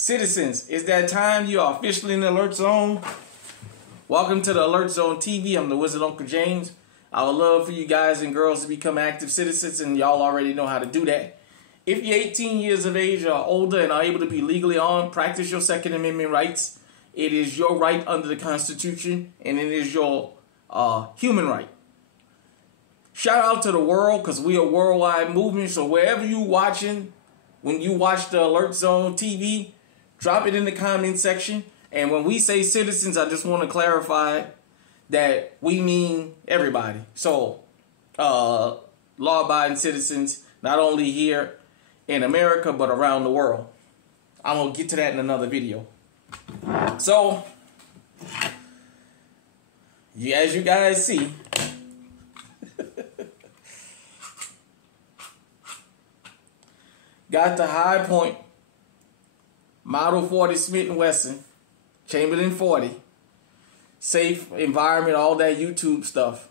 Citizens, it's that time. You are officially in the Alert Zone. Welcome to the Alert Zone TV. I'm the Wizard Uncle James. I would love for you guys and girls to become active citizens, and y'all already know how to do that. If you're 18 years of age or older and are able to be legally armed, practice your Second Amendment rights. It is your right under the Constitution, and it is your human right. Shout out to the world, because we are a worldwide movement. So wherever you watching, when you watch the Alert Zone TV, drop it in the comment section. And when we say citizens, I just want to clarify that we mean everybody. So law-abiding citizens, not only here in America, but around the world. I'm going to get to that in another video. So, as you guys see, got the High Point Model 40 Smith & Wesson, Chamberlain 40, safe environment, all that YouTube stuff.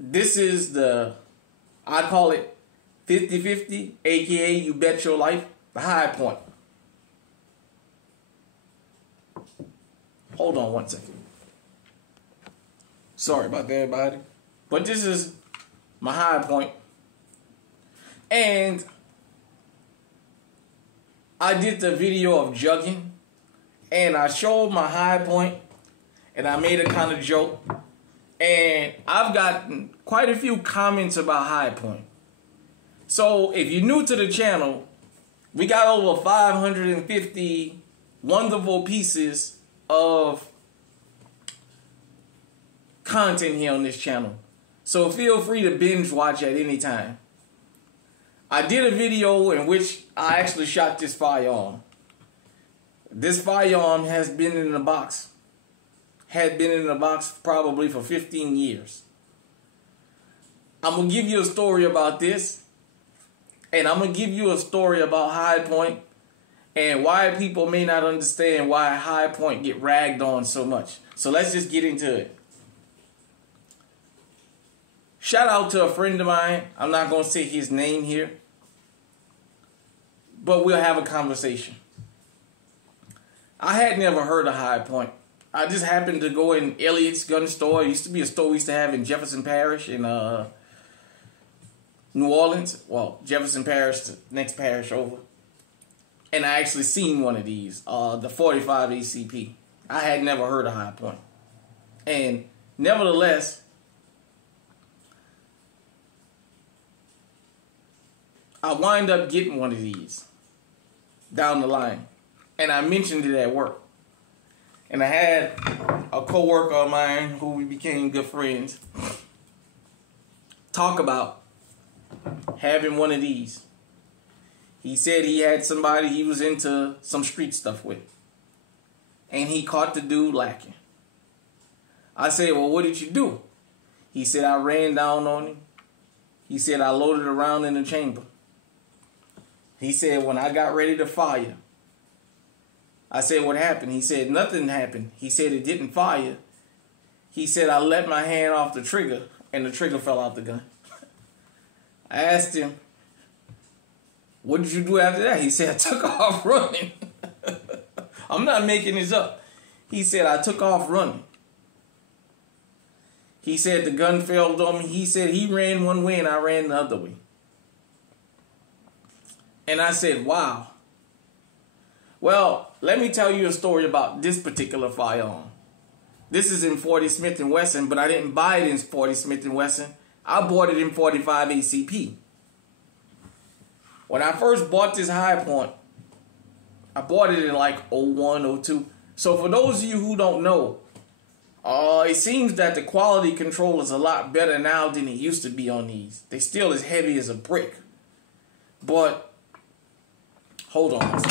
This is I call it 50-50, aka you bet your life, the High Point. Hold on one second. Sorry about that, everybody. But this is my High Point. And I did the video of jugging, and I showed my High Point, and I made a kind of joke. And I've gotten quite a few comments about High Point. So if you're new to the channel, we got over 550 wonderful pieces of content here on this channel. So feel free to binge watch at any time. I did a video in which I actually shot this firearm. This firearm has been in the box. Had been in the box probably for 15 years. I'm going to give you a story about this. And I'm going to give you a story about High Point and why people may not understand why High Point get ragged on so much. So let's just get into it. Shout out to a friend of mine. I'm not going to say his name here, but we'll have a conversation. I had never heard of High Point. I just happened to go in Elliott's gun store. It used to be a store we used to have in Jefferson Parish in New Orleans. Well, Jefferson Parish, the next parish over. And I actually seen one of these, the 45 ACP. I had never heard of High Point. And nevertheless, I wind up getting one of these down the line. And I mentioned it at work. And I had a coworker of mine who we became good friends talk about having one of these. He said he had somebody he was into some street stuff with. And he caught the dude lacking. I said, well, what did you do? He said, I ran down on him. He said, I loaded around in the chamber. He said, when I got ready to fire, I said, what happened? He said, nothing happened. He said, it didn't fire. He said, I let my hand off the trigger, and the trigger fell out the gun. I asked him, what did you do after that? He said, I took off running. I'm not making this up. He said, I took off running. He said, the gun fell on me. He said, he ran one way and I ran the other way. And I said, wow. Well, let me tell you a story about this particular firearm. This is in 40 Smith & Wesson, but I didn't buy it in 40 Smith & Wesson. I bought it in 45 ACP. When I first bought this High Point, I bought it in like 01, 02. So for those of you who don't know, it seems that the quality control is a lot better now than it used to be on these. They still as heavy as a brick. But, hold on.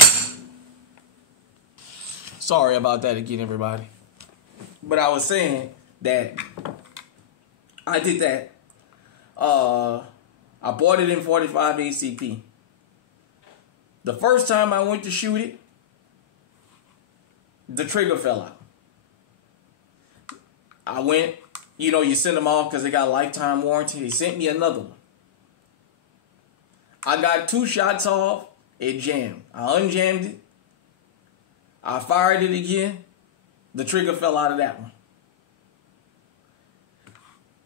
Sorry about that again, everybody. But I was saying that I did that. I bought it in 45 ACP. The first time I went to shoot it, the trigger fell out. I went, you send them off because they got a lifetime warranty. They sent me another one. I got 2 shots off. It jammed. I unjammed it. I fired it again. The trigger fell out of that one.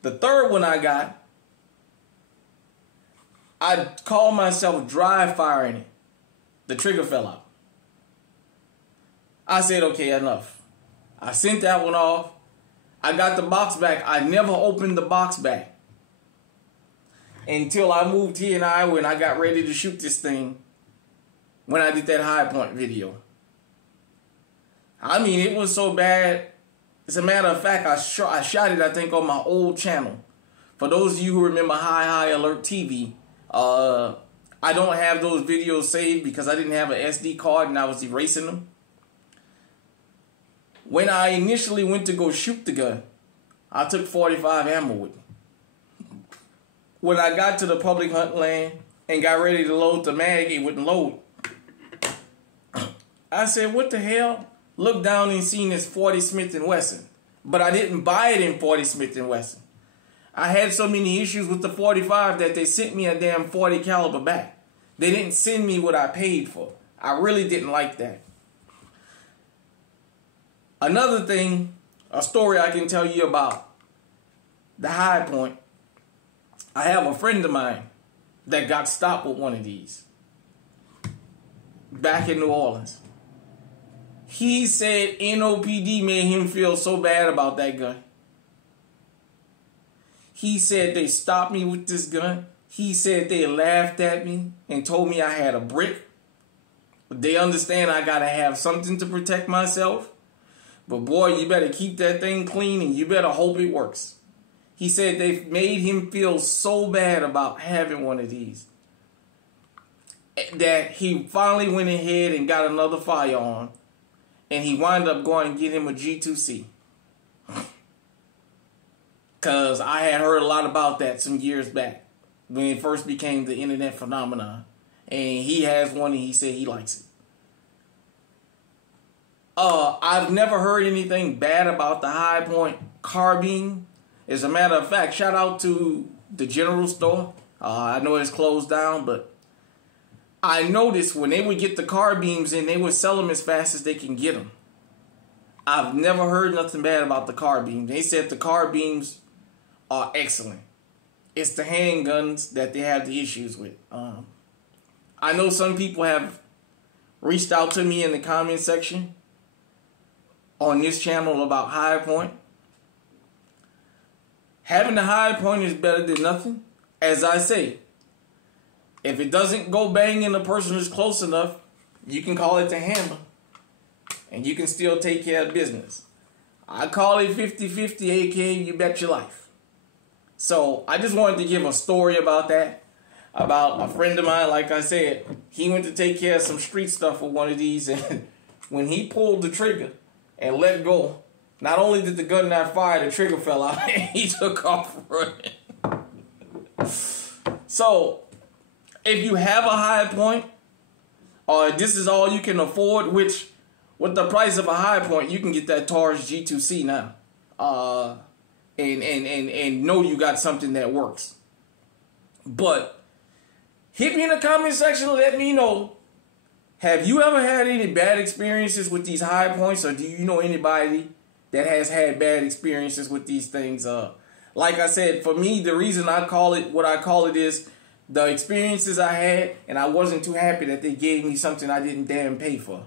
The third one I got, I called myself dry firing it. The trigger fell out. I said, okay, enough. I sent that one off. I got the box back. I never opened the box back until I moved here in Iowa and I got ready to shoot this thing when I did that High Point video. I mean, it was so bad. As a matter of fact, I shot it, I think, on my old channel. For those of you who remember High Alert TV, I don't have those videos saved because I didn't have an SD card and I was erasing them. When I initially went to go shoot the gun, I took 45 ammo with me. When I got to the public hunt land and got ready to load the mag, it wouldn't load. I said, what the hell? Looked down and seen this 40 Smith & Wesson. But I didn't buy it in 40 Smith & Wesson. I had so many issues with the 45 that they sent me a damn 40 caliber back. They didn't send me what I paid for. I really didn't like that. Another thing, a story I can tell you about the High Point. I have a friend of mine that got stopped with one of these back in New Orleans. He said NOPD made him feel so bad about that gun. He said they stopped me with this gun. He said they laughed at me and told me I had a brick. They understand I gotta have something to protect myself. But boy, you better keep that thing clean and you better hope it works. He said they made him feel so bad about having one of these that he finally went ahead and got another firearm. And he wound up going and get him a G2C. Because I had heard a lot about that some years back when it first became the internet phenomenon. And he has one and he said he likes it. I've never heard anything bad about the High Point carbine. As a matter of fact, shout out to the general store. I know it's closed down, but I noticed when they would get the carbines in, they would sell them as fast as they can get them. I've never heard nothing bad about the carbines. They said the carbines are excellent. It's the handguns that they have the issues with. I know some people have reached out to me in the comment section on this channel about High Point. Having the High Point is better than nothing. As I say, if it doesn't go bang and the person is close enough, you can call it the hammer. And you can still take care of business. I call it 50-50, aka you bet your life. So I just wanted to give a story about that. About a friend of mine, like I said, he went to take care of some street stuff with one of these. And when he pulled the trigger and let go, not only did the gun not fire, the trigger fell out and he took off running. So if you have a High Point, or this is all you can afford, which with the price of a High Point, you can get that Taurus G2C now. And know you got something that works. But hit me in the comment section, let me know. Have you ever had any bad experiences with these High Points, or do you know anybody that has had bad experiences with these things? Like I said, for me, the reason I call it what I call it is the experiences I had, and I wasn't too happy that they gave me something I didn't damn pay for.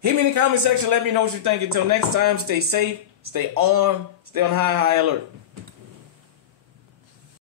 Hit me in the comment section. Let me know what you think. Until next time, stay safe, stay armed, stay on high alert.